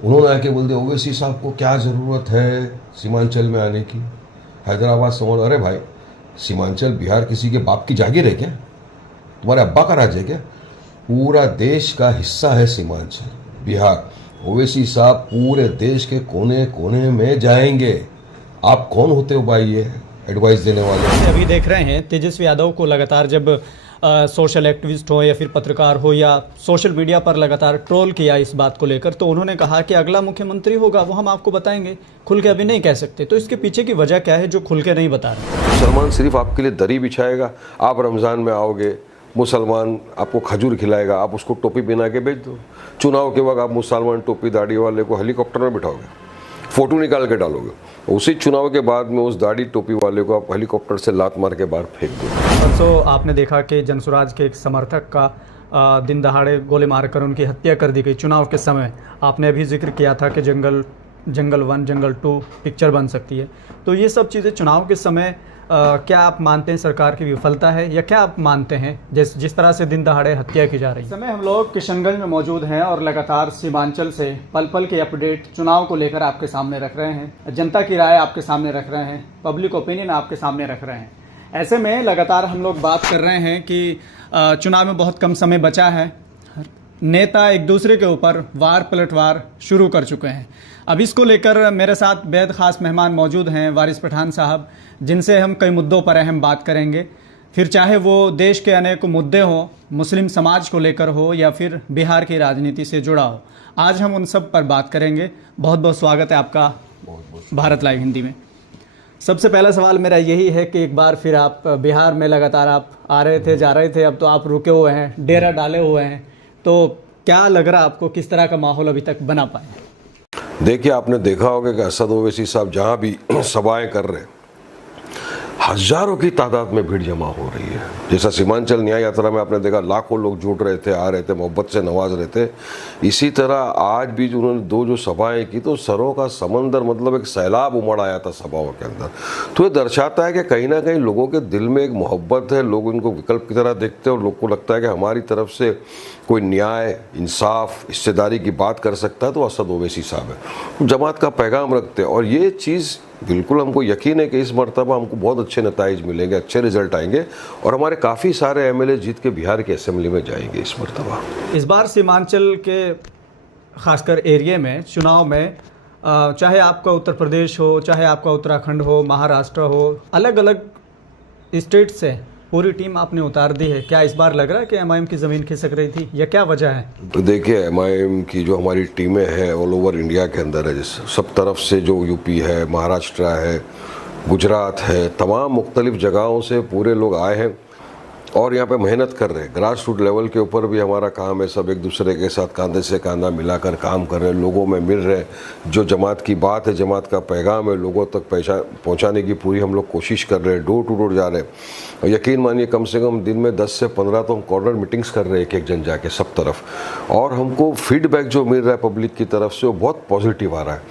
उन्होंने आके बोल दिया ओवैसी साहब को क्या ज़रूरत है सीमांचल में आने की। हैदराबाद समझ, अरे भाई सीमांचल बिहार किसी के बाप की जागीर है क्या? तुम्हारे अब्बा का राज्य है क्या? पूरा देश का हिस्सा है सीमांचल बिहार। ओवैसी साहब पूरे देश के कोने कोने में जाएंगे। आप कौन होते हो भाई ये एडवाइस देने वाले? अभी देख रहे हैं तेजस्वी यादव को लगातार जब सोशल एक्टिविस्ट हो या फिर पत्रकार हो या सोशल मीडिया पर लगातार ट्रोल किया इस बात को लेकर, तो उन्होंने कहा कि अगला मुख्यमंत्री होगा वो हम आपको बताएंगे, खुल के अभी नहीं कह सकते। तो इसके पीछे की वजह क्या है जो खुल के नहीं बता रहे? मुसलमान सिर्फ आपके लिए दरी बिछाएगा, आप रमज़ान में आओगे मुसलमान आपको खजूर खिलाएगा, आप उसको टोपी पहना के भेज दो। चुनाव के वक्त आप मुसलमान टोपी दाढ़ी वाले को हेलीकॉप्टर में बिठाओगे, फ़ोटो निकाल के डालोगे, उसी चुनाव के बाद में उस दाढ़ी टोपी वाले को आप हेलीकॉप्टर से लात मार के बाहर फेंक दो। परसों आपने देखा कि जनसुराज के एक समर्थक का दिन दहाड़े गोले मारकर उनकी हत्या कर दी गई चुनाव के समय। आपने अभी जिक्र किया था कि जंगल 1 जंगल 2 पिक्चर बन सकती है। तो ये सब चीज़ें चुनाव के समय क्या आप मानते हैं सरकार की विफलता है, या क्या आप मानते हैं जिस तरह से दिन दहाड़े हत्या की जा रही है? इस समय हम लोग किशनगंज में मौजूद हैं और लगातार सीमांचल से पल पल के अपडेट चुनाव को लेकर आपके सामने रख रहे हैं, जनता की राय आपके सामने रख रहे हैं, पब्लिक ओपिनियन आपके सामने रख रहे हैं। ऐसे में लगातार हम लोग बात कर रहे हैं कि चुनाव में बहुत कम समय बचा है, नेता एक दूसरे के ऊपर वार पलटवार शुरू कर चुके हैं। अब इसको लेकर मेरे साथ बेहद ख़ास मेहमान मौजूद हैं, वारिस पठान साहब, जिनसे हम कई मुद्दों पर अहम बात करेंगे। फिर चाहे वो देश के अनेक मुद्दे हों, मुस्लिम समाज को लेकर हो या फिर बिहार की राजनीति से जुड़ा हो, आज हम उन सब पर बात करेंगे। बहुत बहुत स्वागत है आपका भारत लाइव हिंदी में। सबसे पहला सवाल मेरा यही है कि एक बार फिर आप बिहार में लगातार आप आ रहे थे जा रहे थे, अब तो आप रुके हुए हैं, डेरा डाले हुए हैं, तो क्या लग रहा है आपको, किस तरह का माहौल अभी तक बना पाए? देखिए, आपने देखा होगा कि असद ओवैसी साहब जहाँ भी सभाएं कर रहे हैं, हजारों की तादाद में भीड़ जमा हो रही है। जैसा सीमांचल न्याय यात्रा में आपने देखा लाखों लोग जुट रहे थे, आ रहे थे, मोहब्बत से नवाज रहे थे। इसी तरह आज भी उन्होंने 2 जो सभाएं की तो सरों का समंदर, मतलब एक सैलाब उमड़ आया था सभाओं के अंदर। तो ये दर्शाता है कि कहीं ना कहीं लोगों के दिल में एक मोहब्बत है, लोग इनको विकल्प की तरह देखते हैं और लोग को लगता है कि हमारी तरफ से कोई न्याय, इंसाफ, हिस्सेदारी की बात कर सकता है तो असद ओवैसी साहब है। जमात का पैगाम रखते हैं और ये चीज़ बिल्कुल हमको यकीन है कि इस मरतबा हमको बहुत अच्छे नताइज मिलेंगे, अच्छे रिजल्ट आएंगे और हमारे काफ़ी सारे एमएलए जीत के बिहार की असेंबली में जाएंगे इस मरतबा। इस बार सीमांचल के खासकर एरिया में चुनाव में चाहे आपका उत्तर प्रदेश हो, चाहे आपका उत्तराखंड हो, महाराष्ट्र हो, अलग अलग स्टेट से पूरी टीम आपने उतार दी है। क्या इस बार लग रहा है कि एमआईएम की ज़मीन खिसक रही थी या क्या वजह है? तो देखिए, एमआईएम की जो हमारी टीमें हैं ऑल ओवर इंडिया के अंदर है, जिस सब तरफ से, जो यूपी है, महाराष्ट्र है, गुजरात है, तमाम मुख्तलिफ जगहों से पूरे लोग आए हैं और यहाँ पे मेहनत कर रहे हैं। ग्रास रूट लेवल के ऊपर भी हमारा काम है, सब एक दूसरे के साथ कंधे से कंधा मिलाकर काम कर रहे हैं, लोगों में मिल रहे हैं। जो जमात की बात है, जमात का पैगाम है, लोगों तक पहुँचाने की पूरी हम लोग कोशिश कर रहे हैं, डोर टू डोर जा रहे हैं। और यकीन मानिए कम से कम दिन में 10 से 15 तो हम कॉर्नर मीटिंग्स कर रहे हैं एक जन जाके सब तरफ, और हमको फीडबैक जो मिल रहा है पब्लिक की तरफ से वो बहुत पॉजिटिव आ रहा है।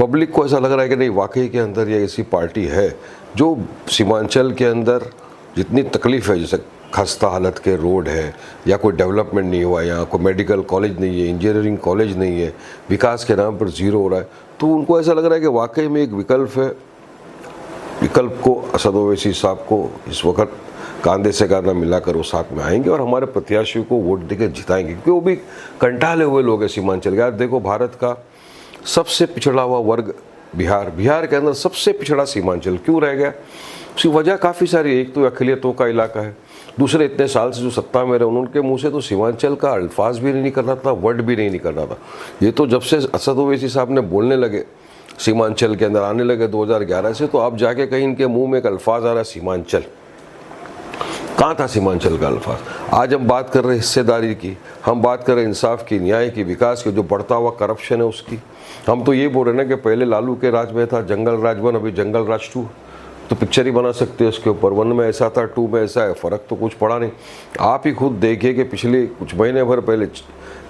पब्लिक को ऐसा लग रहा है कि नहीं, वाकई के अंदर ये ऐसी पार्टी है जो सीमांचल के अंदर जितनी तकलीफ़ है, जैसे खस्ता हालत के रोड है या कोई डेवलपमेंट नहीं हुआ, यहाँ कोई मेडिकल कॉलेज नहीं है, इंजीनियरिंग कॉलेज नहीं है, विकास के नाम पर ज़ीरो हो रहा है, तो उनको ऐसा लग रहा है कि वाकई में एक विकल्प है। विकल्प को असद ओवैसी साहब को इस वक्त कंधे से कंधा मिलाकर वो साथ में आएंगे और हमारे प्रत्याशियों को वोट देकर जिताएंगे, क्योंकि वो भी कंटाले हुए लोग हैं सीमांचल के। यार देखो, भारत का सबसे पिछड़ा हुआ वर्ग बिहार के अंदर सबसे पिछड़ा सीमांचल क्यों रह गया? उसकी वजह काफ़ी सारी। एक तो अक़लियतों का इलाका है, दूसरे इतने साल से जो सत्ता में रहे उनके मुंह से तो सीमांचल का अल्फाज भी नहीं निकल रहा था, वर्ड भी नहीं निकल रहा था। ये तो जब से असद ओवैसी साहब ने बोलने लगे, सीमांचल के अंदर आने लगे 2011 से, तो अब जाके कहीं इनके मुंह में एक अल्फाज आ रहा है सीमांचल। कहाँ था सीमांचल का अल्फाज? आज हम बात कर रहे हैं हिस्सेदारी की, हम बात कर रहे हैं इंसाफ की, न्याय की, विकास की, जो बढ़ता हुआ करप्शन है उसकी। हम तो ये बोल रहे हैं ना कि पहले लालू के राज में था जंगल राज 1, अभी जंगल राज 2, तो पिक्चर ही बना सकते हैं उसके ऊपर। 1 में ऐसा था, 2 में ऐसा है, फ़र्क तो कुछ पड़ा नहीं। आप ही खुद देखिए कि पिछले कुछ महीने भर पहले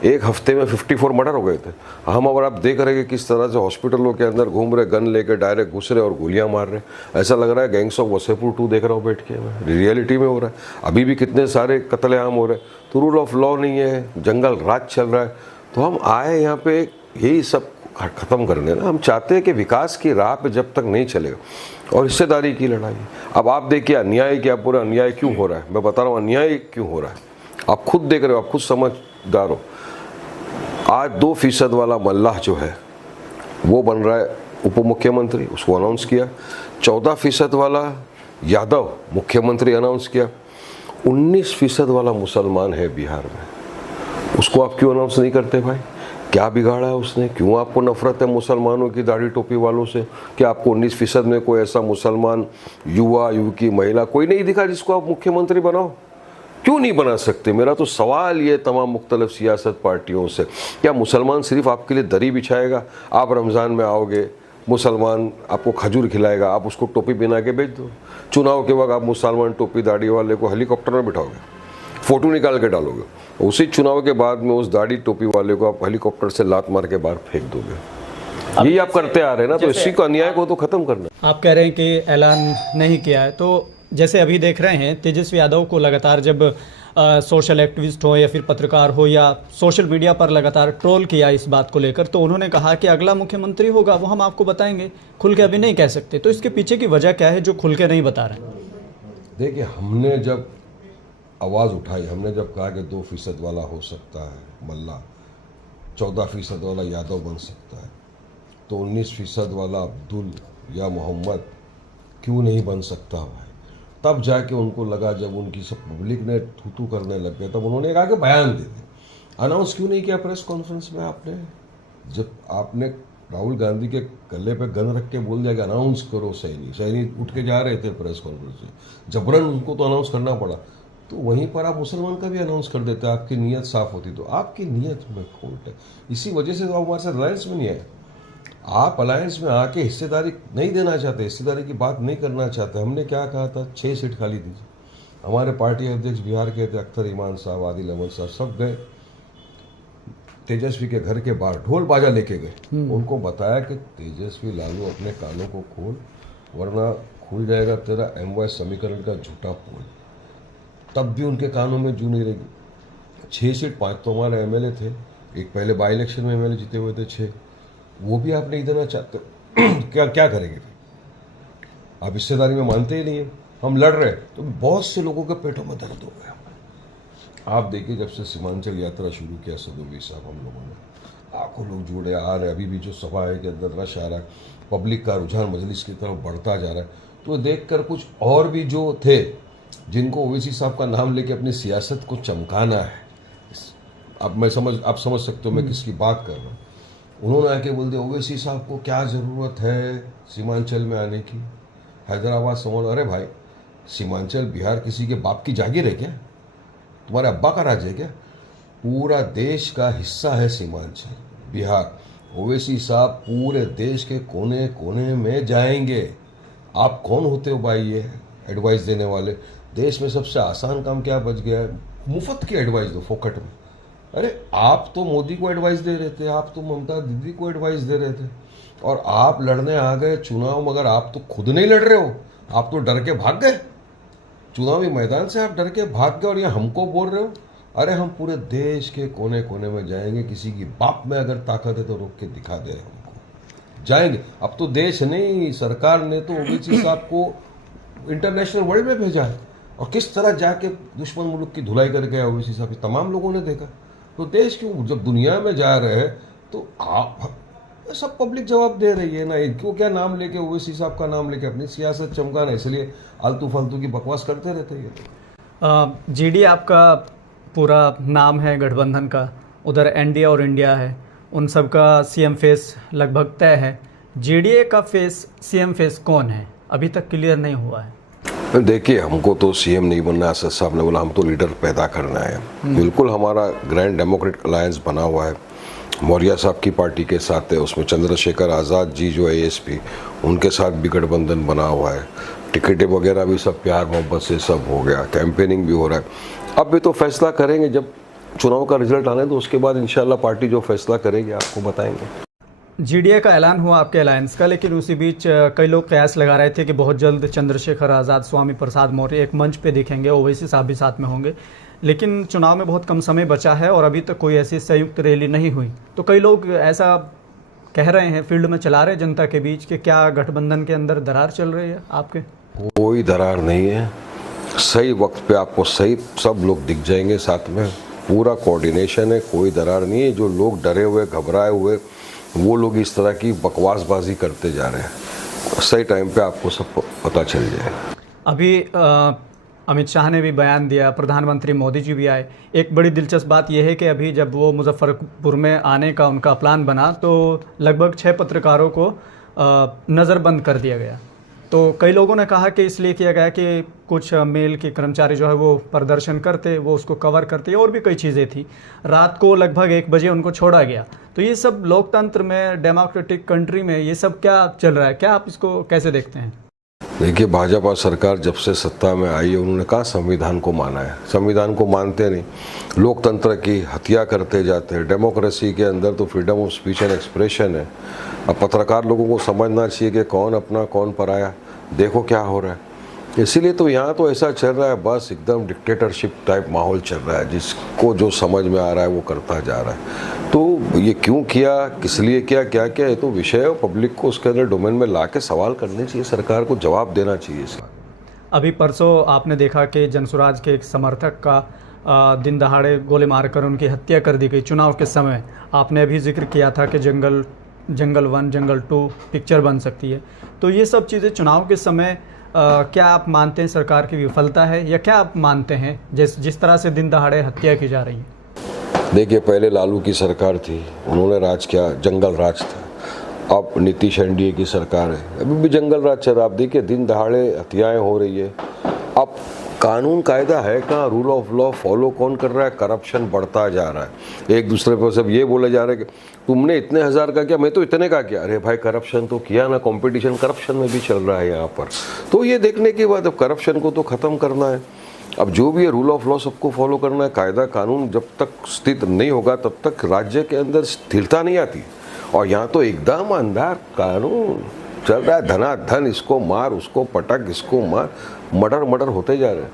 एक हफ्ते में 54 मर्डर हो गए थे। हम अब आप देख रहे हैं कि किस तरह से हॉस्पिटलों के अंदर घूम रहे, गन लेकर डायरेक्ट घुस रहे और गोलियां मार रहे। ऐसा लग रहा है गैंग्स ऑफ वसेपुर 2 देख रहा हूँ बैठ के, रियलिटी में हो रहा है। अभी भी कितने सारे कत्लेआम हो रहे हैं। तो रूल ऑफ लॉ नहीं है, जंगल राज चल रहा है। तो हम आए यहाँ पे यही सब ख़त्म करने ना, हम चाहते हैं कि विकास की राह पे जब तक नहीं चलेगा और हिस्सेदारी की लड़ाई। अब आप देखिए अन्याय क्या, पूरा अन्याय क्यों हो रहा है, मैं बता रहा हूँ अन्याय क्यों हो रहा है, आप खुद देख रहे हो, आप खुद समझदार हो। आज 2% वाला मल्लाह जो है वो बन रहा है उप मुख्यमंत्री, उसको अनाउंस किया। 14% वाला यादव मुख्यमंत्री अनाउंस किया। 19% वाला मुसलमान है बिहार में, उसको आप क्यों अनाउंस नहीं करते भाई? क्या बिगाड़ा है उसने? क्यों आपको नफरत है मुसलमानों की, दाढ़ी टोपी वालों से? क्या आपको 19% में कोई ऐसा मुसलमान युवा युवकी महिला कोई नहीं दिखा जिसको आप मुख्यमंत्री बनाओ? क्यों नहीं बना सकते? मेरा तो सवाल ये तमाम मुख्तलिफ सियासत पार्टियों से, क्या मुसलमान सिर्फ आपके लिए दरी बिछाएगा? आप रमज़ान में आओगे, मुसलमान आपको खजूर खिलाएगा, आप उसको टोपी पहना के भेज दो। चुनाव के वक्त आप मुसलमान टोपी दाढ़ी वाले को हेलीकॉप्टर में बिठाओगे, फ़ोटो निकाल के डालोगे, उसी चुनाव के बाद में उस दाढ़ी टोपी वाले को आप हेलीकॉप्टर से लात मार के बाहर फेंक दोगे। यही आप करते आ रहे हैं ना, तो इसी को अन्याय को तो ख़त्म करना। आप कह रहे हैं कि ऐलान नहीं किया है, तो जैसे अभी देख रहे हैं तेजस्वी यादव को लगातार जब सोशल एक्टिविस्ट हो या फिर पत्रकार हो या सोशल मीडिया पर लगातार ट्रोल किया इस बात को लेकर, तो उन्होंने कहा कि अगला मुख्यमंत्री होगा वो हम आपको बताएंगे, खुल के अभी नहीं कह सकते। तो इसके पीछे की वजह क्या है जो खुल के नहीं बता रहे हैं? देखिए, हमने जब आवाज़ उठाई, हमने जब कहा कि 2% वाला हो सकता है मल्ला, 14% वाला यादव बन सकता है, तो 19% वाला अब्दुल या मोहम्मद क्यों नहीं बन सकता भाई? तब जाके उनको लगा, जब उनकी सब पब्लिक ने थू करने लग गए, तब उन्होंने कहा कि बयान दे दें। अनाउंस क्यों नहीं किया प्रेस कॉन्फ्रेंस में आपने? जब आपने राहुल गांधी के गले पे गन रख के बोल दिया कि अनाउंस करो, सैनी उठ के जा रहे थे प्रेस कॉन्फ्रेंस से, जबरन उनको तो अनाउंस करना पड़ा, तो वहीं पर आप मुसलमान का भी अनाउंस कर देते, आपकी नीयत साफ होती। तो आपकी नीयत में खोट है, इसी वजह से तो आप हमारे साथ अलायंस में नहीं आए। आप अलायंस में आके हिस्सेदारी नहीं देना चाहते, हिस्सेदारी की बात नहीं करना चाहते। हमने क्या कहा था, 6 सीट खाली दीजिए। हमारे पार्टी अध्यक्ष बिहार के थे अख्तर ईमान साहब, आदिल अहमद साहब, सब गए तेजस्वी के घर के बाहर, ढोल बाजा लेके गए, उनको बताया कि तेजस्वी लालू अपने कानों को खोल, वरना खुल जाएगा तेरा MY समीकरण का झूठा पोल। तब भी उनके कानों में जू नहीं रहेगी। 6 सीट, 5 तो हमारे MLA थे, एक पहले बाई इलेक्शन में MLA जीते हुए थे 6, वो भी आप नहीं देना चाहते। क्या करेंगे? आप हिस्सेदारी में मानते ही नहीं है। हम लड़ रहे, तो बहुत से लोगों के पेटों में दर्द हो गया। आप देखिए, जब से सीमांचल यात्रा शुरू किया सदोवी साहब, हम लोगों ने लाखों लोग जुड़े आ रहे, अभी भी जो सभा है के अंदर रश आ रहा है, पब्लिक का रुझान मजलिस की तरफ बढ़ता जा रहा है। तो देखकर कुछ और भी जो थे, जिनको ओवैसी साहब का नाम लेके अपनी सियासत को चमकाना है, अब आप समझ सकते हो मैं किसकी बात कर रहा हूँ। उन्होंने आके बोल दिया ओवैसी साहब को क्या ज़रूरत है सीमांचल में आने की, हैदराबाद समझ। अरे भाई, सीमांचल बिहार किसी के बाप की जागीर है क्या? तुम्हारे अब्बा का राज है क्या? पूरा देश का हिस्सा है सीमांचल बिहार। ओवैसी साहब पूरे देश के कोने कोने में जाएंगे। आप कौन होते हो भाई ये एडवाइस देने वाले? देश में सबसे आसान काम क्या बच गया है? मुफ्त की एडवाइस दो, फोकट में। अरे आप तो मोदी को एडवाइस दे रहे थे, आप तो ममता दीदी को एडवाइस दे रहे थे, और आप लड़ने आ गए चुनाव, मगर आप तो खुद नहीं लड़ रहे हो, आप तो डर के भाग गए चुनावी मैदान से, आप डर के भाग गए और ये हमको बोल रहे हो। अरे हम पूरे देश के कोने कोने में जाएंगे, किसी की बाप में अगर ताकत है तो रोक के दिखा दे, हमको जाएंगे। अब तो देश नहीं, सरकार ने तो ओवैसी साहब को इंटरनेशनल वर्ल्ड में भेजा है, और किस तरह जाके दुश्मन मुल्क की धुलाई करके ओवैसी साहब, तमाम लोगों ने देखा। तो देश क्यों, जब दुनिया में जा रहे हैं तो आप सब पब्लिक जवाब दे रही है ना, इनको क्या नाम लेके ओवैसी साहब का नाम लेके अपनी सियासत चमकाना, इसलिए आलतू फालतू की बकवास करते रहते हैं। GD आपका पूरा नाम है गठबंधन का, उधर NDA और इंडिया है, उन सब का CM फेस लगभग तय है। JDA का फेस, CM फेस कौन है अभी तक क्लियर नहीं हुआ है। देखिए, हमको तो CM नहीं बनना है, असद साहब ने बोला हम तो लीडर पैदा करना है। बिल्कुल हमारा ग्रैंड डेमोक्रेटिक अलायंस बना हुआ है, मौर्य साहब की पार्टी के साथ है, उसमें चंद्रशेखर आज़ाद जी जो ASP, उनके साथ भी गठबंधन बना हुआ है। टिकटें वगैरह भी सब प्यार मोहब्बत से सब हो गया, कैंपेनिंग भी हो रहा है। अब भी तो फैसला करेंगे, जब चुनाव का रिजल्ट आने तो उसके बाद इंशाल्लाह पार्टी जो फैसला करेगी आपको बताएंगे। GDA का ऐलान हुआ आपके अलायंस का, लेकिन उसी बीच कई लोग कयास लगा रहे थे कि बहुत जल्द चंद्रशेखर आज़ाद, स्वामी प्रसाद मौर्य एक मंच पे दिखेंगे, ओवैसी साहब भी साथ में होंगे। लेकिन चुनाव में बहुत कम समय बचा है और अभी तक कोई ऐसी संयुक्त रैली नहीं हुई, तो कई लोग ऐसा कह रहे हैं, फील्ड में चला रहे हैं जनता के बीच कि क्या गठबंधन के अंदर दरार चल रही है आपके? कोई दरार नहीं है। सही वक्त पे आपको सही सब लोग दिख जाएंगे, साथ में पूरा कोऑर्डिनेशन है, कोई दरार नहीं है। जो लोग डरे हुए घबराए हुए वो लोग इस तरह की बकवासबाजी करते जा रहे हैं। सही टाइम पे आपको सब पता चल जाएगा। अभी अमित शाह ने भी बयान दिया, प्रधानमंत्री मोदी जी भी आए। एक बड़ी दिलचस्प बात यह है कि अभी जब वो मुजफ्फरपुर में आने का उनका प्लान बना तो लगभग 6 पत्रकारों को नज़रबंद कर दिया गया। तो कई लोगों ने कहा कि इसलिए किया गया कि कुछ मेल के कर्मचारी जो है वो प्रदर्शन करते, वो उसको कवर करते, और भी कई चीज़ें थी। रात को लगभग 1 बजे उनको छोड़ा गया। तो ये सब लोकतंत्र में, डेमोक्रेटिक कंट्री में ये सब क्या चल रहा है? क्या आप इसको कैसे देखते हैं? देखिए, भाजपा सरकार जब से सत्ता में आई है उन्होंने कहा संविधान को माना है। संविधान को मानते नहीं, लोकतंत्र की हत्या करते जाते हैं। डेमोक्रेसी के अंदर तो freedom of speech and expression है। अब पत्रकार लोगों को समझना चाहिए कि कौन अपना कौन पराया। देखो क्या हो रहा है। इसीलिए तो यहाँ तो ऐसा चल रहा है, बस एकदम डिक्टेटरशिप टाइप माहौल चल रहा है। जिसको जो समझ में आ रहा है वो करता जा रहा है। तो ये क्यों किया, किस लिए किया, क्या किया, ये तो विषय है। पब्लिक को उसके अंदर डोमेन में ला के सवाल करने चाहिए, सरकार को जवाब देना चाहिए इसका। अभी परसों आपने देखा कि जनसुराज के एक समर्थक का दिन दहाड़े गोली मारकर उनकी हत्या कर दी गई। चुनाव के समय आपने अभी जिक्र किया था कि जंगल 1, जंगल 2 पिक्चर बन सकती है। तो ये सब चीज़ें चुनाव के समय क्या आप मानते हैं सरकार की विफलता है, या क्या आप मानते हैं जिस तरह से दिन दहाड़े हत्या की जा रही है? देखिए, पहले लालू की सरकार थी, उन्होंने राज किया, जंगल राज था। अब नीतीश एनडीए की सरकार है, अभी भी जंगल राज चल रहा। आप देखिए, दिन दहाड़े हत्याएं हो रही है। अब कानून कायदा है कहाँ, रूल ऑफ लॉ फॉलो कौन कर रहा है? करप्शन बढ़ता जा रहा है। एक दूसरे पर सब ये बोले जा रहे हैं कि तुमने इतने हज़ार का किया, मैं तो इतने का किया। अरे भाई, करप्शन तो किया ना, कंपटीशन करप्शन में भी चल रहा है यहाँ पर। तो ये देखने की बात, अब करप्शन को तो ख़त्म करना है। अब जो भी है रूल ऑफ लॉ सबको फॉलो करना है। कायदा कानून जब तक स्थित नहीं होगा तब तक राज्य के अंदर स्थिरता नहीं आती। और यहाँ तो एकदम अंधार कानून चल रहा है, धनाधन, इसको मार, उसको पटक, इसको मार, मर्डर होते जा रहे हैं।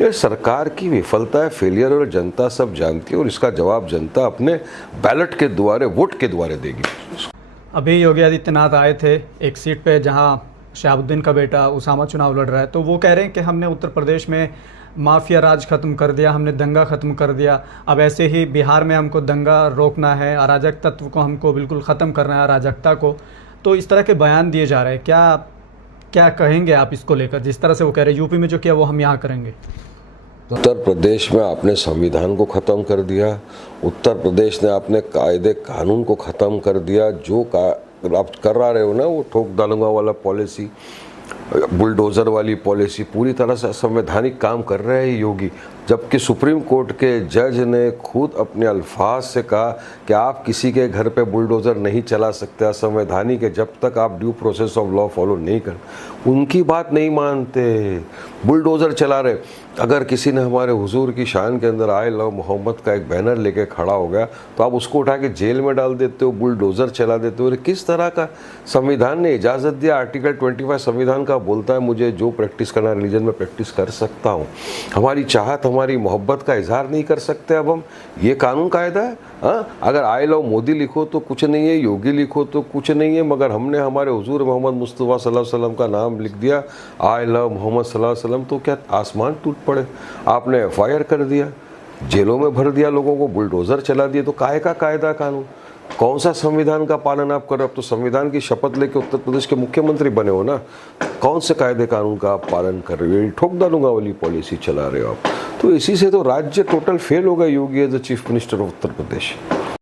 ये सरकार की विफलता है, फेलियर, और जनता सब जानती है। और इसका जवाब जनता अपने बैलेट के द्वारे, वोट के द्वारे देगी। अभी योगी आदित्यनाथ आए थे एक सीट पे जहां शहाबुद्दीन का बेटा उसामा चुनाव लड़ रहा है। तो वो कह रहे हैं कि हमने उत्तर प्रदेश में माफिया राज ख़त्म कर दिया, हमने दंगा ख़त्म कर दिया। अब ऐसे ही बिहार में हमको दंगा रोकना है, अराजक तत्व को हमको बिल्कुल ख़त्म करना है, अराजकता को। तो इस तरह के बयान दिए जा रहे हैं। क्या कहेंगे आप इसको लेकर? जिस तरह से वो कह रहे हैं यूपी में जो किया वो हम यहाँ करेंगे। उत्तर प्रदेश में आपने संविधान को ख़त्म कर दिया। उत्तर प्रदेश ने अपने कायदे कानून को ख़त्म कर दिया। जो आप कर रहे हो ना, वो ठोक डालूंगा वाला पॉलिसी, बुलडोज़र वाली पॉलिसी, पूरी तरह से असंवैधानिक काम कर रहे हैं योगी। जबकि सुप्रीम कोर्ट के जज ने खुद अपने अल्फाज से कहा कि आप किसी के घर पे बुलडोज़र नहीं चला सकते, असंवैधानिक है, जब तक आप due process of law follow नहीं कर। उनकी बात नहीं मानते, बुलडोज़र चला रहे। अगर किसी ने हमारे हुजूर की शान के अंदर आई लव मोहम्मद का एक बैनर लेके खड़ा हो गया तो आप उसको उठा के जेल में डाल देते हो, बुलडोज़र चला देते हो। किस तरह का संविधान ने इजाज़त दिया? आर्टिकल 25 संविधान का बोलता है मुझे जो प्रैक्टिस करना रिलीजन में प्रैक्टिस कर सकता हूँ। हमारी चाहत, हमारी मोहब्बत का इजहार नहीं कर सकते अब हम? ये कानून कायदा है? हाँ, अगर आई लव मोदी लिखो तो कुछ नहीं है, योगी लिखो तो कुछ नहीं है, मगर हमने हमारे हुजूर मोहम्मद मुस्तफ़ा सल्लल्लाहु अलैहि वसल्लम का नाम लिख दिया, आई लव मोहम्मद सल्लल्लाहु अलैहि वसल्लम, तो क्या आसमान टूट पड़े? आपने FIR कर दिया, जेलों में भर दिया लोगों को, बुलडोज़र चला दिए। तो काहे का कायदा कानून? कौन सा संविधान का पालन आप कर रहे हो? अब तो संविधान की शपथ लेके उत्तर प्रदेश के मुख्यमंत्री बने हो ना, कौन से कायदे कानून का आप पालन कर रहे हो? ठोक डालूंगा वाली पॉलिसी चला रहे हो आप। तो इसी से तो राज्य टोटल फेल हो गया Yogi as the chief minister of Uttar Pradesh.